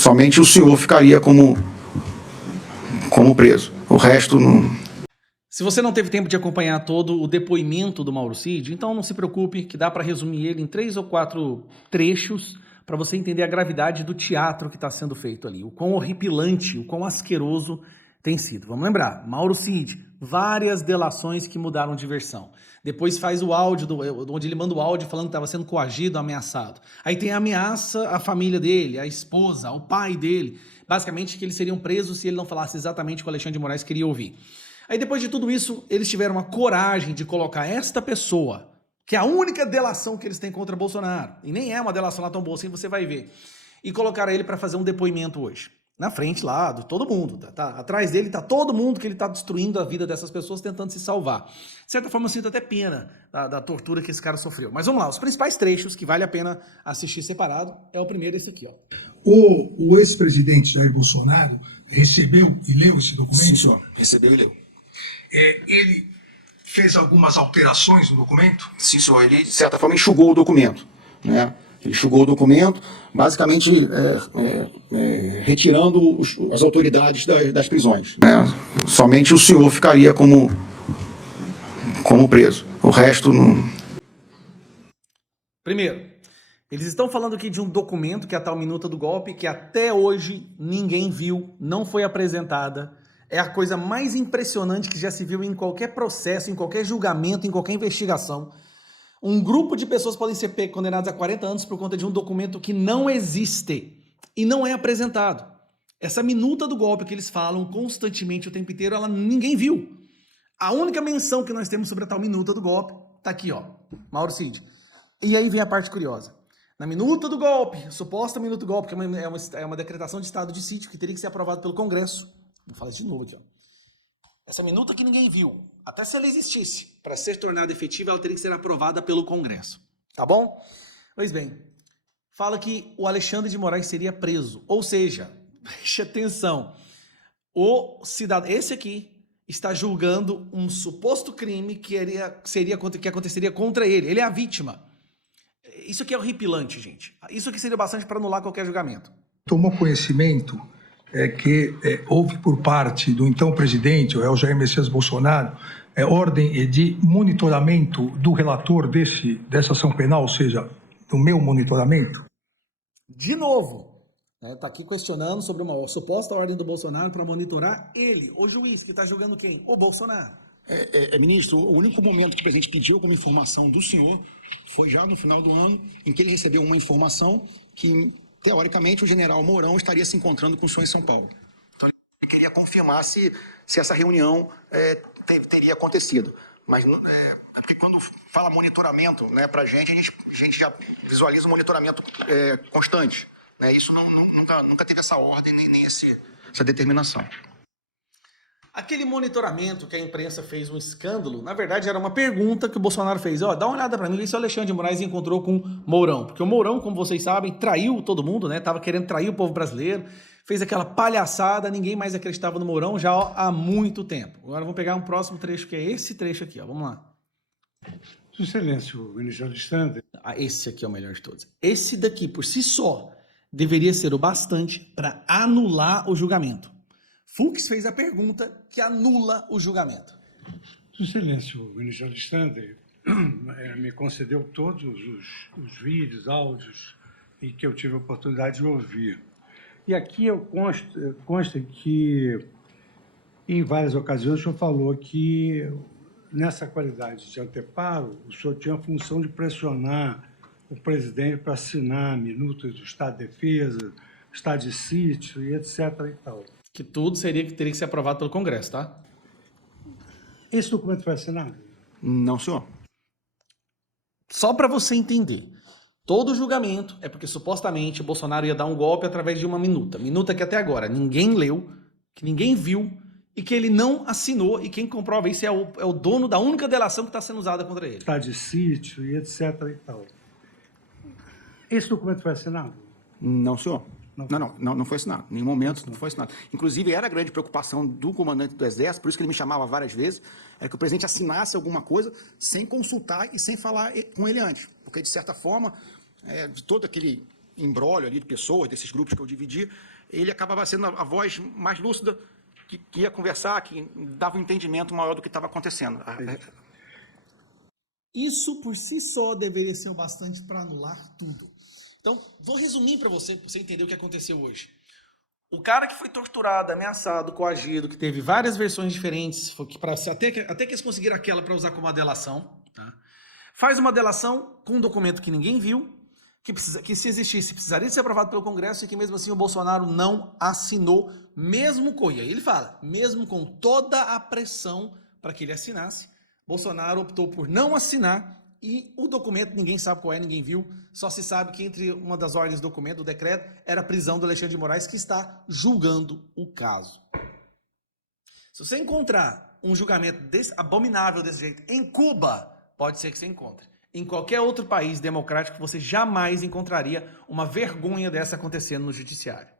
Somente o senhor ficaria como preso. O resto não... Se você não teve tempo de acompanhar todo o depoimento do Mauro Cid, então não se preocupe que dá para resumir ele em 3 ou 4 trechos para você entender a gravidade do teatro que está sendo feito ali, o quão horripilante, o quão asqueroso tem sido. Vamos lembrar, Mauro Cid, várias delações que mudaram de versão. Depois faz o áudio, onde ele manda o áudio falando que estava sendo coagido, ameaçado. Aí tem a ameaça à família dele, à esposa, ao pai dele. Basicamente que eles seriam presos se ele não falasse exatamente o que o Alexandre de Moraes queria ouvir. Aí depois de tudo isso, eles tiveram a coragem de colocar esta pessoa, que é a única delação que eles têm contra Bolsonaro, e nem é uma delação lá tão boa assim, você vai ver, e colocaram ele para fazer um depoimento hoje. Na frente lá, de todo mundo. Atrás dele tá todo mundo que ele tá destruindo a vida dessas pessoas, tentando se salvar. De certa forma, eu sinto até pena da tortura que esse cara sofreu. Mas vamos lá, os principais trechos que vale a pena assistir separado é o primeiro, esse aqui, ó. O ex-presidente Jair Bolsonaro recebeu e leu esse documento? Sim, senhor. Recebeu e leu. Ele fez algumas alterações no documento? Sim, senhor. Ele, de certa forma, enxugou o documento, né? Ele enxugou o documento, basicamente retirando as autoridades das prisões. Somente o senhor ficaria como preso. O resto não... Primeiro, eles estão falando aqui de um documento, que é a tal minuta do golpe, que até hoje ninguém viu, não foi apresentada. É a coisa mais impressionante que já se viu em qualquer processo, em qualquer julgamento, em qualquer investigação. Um grupo de pessoas podem ser condenadas a 40 anos por conta de um documento que não existe e não é apresentado. Essa minuta do golpe que eles falam constantemente o tempo inteiro, ninguém viu. A única menção que nós temos sobre a tal minuta do golpe tá aqui, ó, Mauro Cid. E aí vem a parte curiosa. Na minuta do golpe, suposta minuta do golpe, que é uma decretação de estado de sítio que teria que ser aprovado pelo Congresso. Vou falar isso de novo aqui, ó. Essa minuta que ninguém viu, até se ela existisse, para ser tornada efetiva, ela teria que ser aprovada pelo Congresso. Tá bom? Pois bem, fala que o Alexandre de Moraes seria preso. Ou seja, preste atenção, o cidadão, esse aqui, está julgando um suposto crime que aconteceria contra ele. Ele é a vítima. Isso aqui é horripilante, gente. Isso aqui seria bastante para anular qualquer julgamento. Tomou conhecimento que houve por parte do então presidente, o Jair Messias Bolsonaro, ordem de monitoramento do relator dessa ação penal, ou seja, do meu monitoramento? De novo, tá aqui questionando sobre uma suposta ordem do Bolsonaro para monitorar ele, o juiz que está julgando quem? O Bolsonaro. Ministro, o único momento que o presidente pediu alguma informação do senhor foi já no final do ano, em que ele recebeu uma informação que, teoricamente, o general Mourão estaria se encontrando com o senhor em São Paulo. Então, ele queria confirmar se essa reunião teria acontecido. Mas porque quando fala monitoramento, né, para a gente já visualiza um monitoramento constante. Né? Isso nunca teve essa ordem, nem essa determinação. Aquele monitoramento que a imprensa fez um escândalo, na verdade era uma pergunta que o Bolsonaro fez. Dá uma olhada para mim, vê se o Alexandre de Moraes encontrou com Mourão. Porque o Mourão, como vocês sabem, traiu todo mundo, né? Tava querendo trair o povo brasileiro, fez aquela palhaçada, ninguém mais acreditava no Mourão já há muito tempo. Agora vamos pegar um próximo trecho, que é esse trecho aqui, ó. Vamos lá. Sua Excelência, o ministro Alexandre. Esse aqui é o melhor de todos. Esse daqui, por si só, deveria ser o bastante para anular o julgamento. Fux fez a pergunta que anula o julgamento. Sua Excelência, o ministro Alexandre me concedeu todos os vídeos, áudios em que eu tive a oportunidade de ouvir. E aqui consta que, em várias ocasiões, o senhor falou que, nessa qualidade de anteparo, o senhor tinha a função de pressionar o presidente para assinar minutas do Estado de Defesa, Estado de Sítio e etc. e tal. Que tudo teria que ser aprovado pelo Congresso, tá? Esse documento foi assinado? Não, senhor. Só para você entender, todo julgamento é porque supostamente o Bolsonaro ia dar um golpe através de uma minuta. Minuta que até agora ninguém leu, que ninguém viu e que ele não assinou. E quem comprova isso é o dono da única delação que está sendo usada contra ele. Estado de Sítio e etc. e tal. Esse documento foi assinado? Não, senhor. Não foi assinado. Em nenhum momento não foi assinado. Inclusive, era a grande preocupação do comandante do Exército, por isso que ele me chamava várias vezes, era que o presidente assinasse alguma coisa sem consultar e sem falar com ele antes. Porque, de certa forma, de todo aquele imbróglio ali de pessoas, desses grupos que eu dividi, ele acabava sendo a voz mais lúcida, que ia conversar, que dava um entendimento maior do que estava acontecendo. Isso por si só deveria ser o bastante para anular tudo. Então, vou resumir para você entender o que aconteceu hoje. O cara que foi torturado, ameaçado, coagido, que teve várias versões diferentes, até que eles conseguiram aquela para usar como uma delação, tá? Faz uma delação com um documento que ninguém viu, que se existisse precisaria ser aprovado pelo Congresso e que mesmo assim o Bolsonaro não assinou, mesmo com, e aí ele fala, mesmo com toda a pressão para que ele assinasse, Bolsonaro optou por não assinar e o documento ninguém sabe qual é, ninguém viu, só se sabe que entre uma das ordens do documento, o decreto, era a prisão do Alexandre de Moraes, que está julgando o caso. Se você encontrar um julgamento abominável desse jeito em Cuba, pode ser que você encontre. Em qualquer outro país democrático, você jamais encontraria uma vergonha dessa acontecendo no judiciário.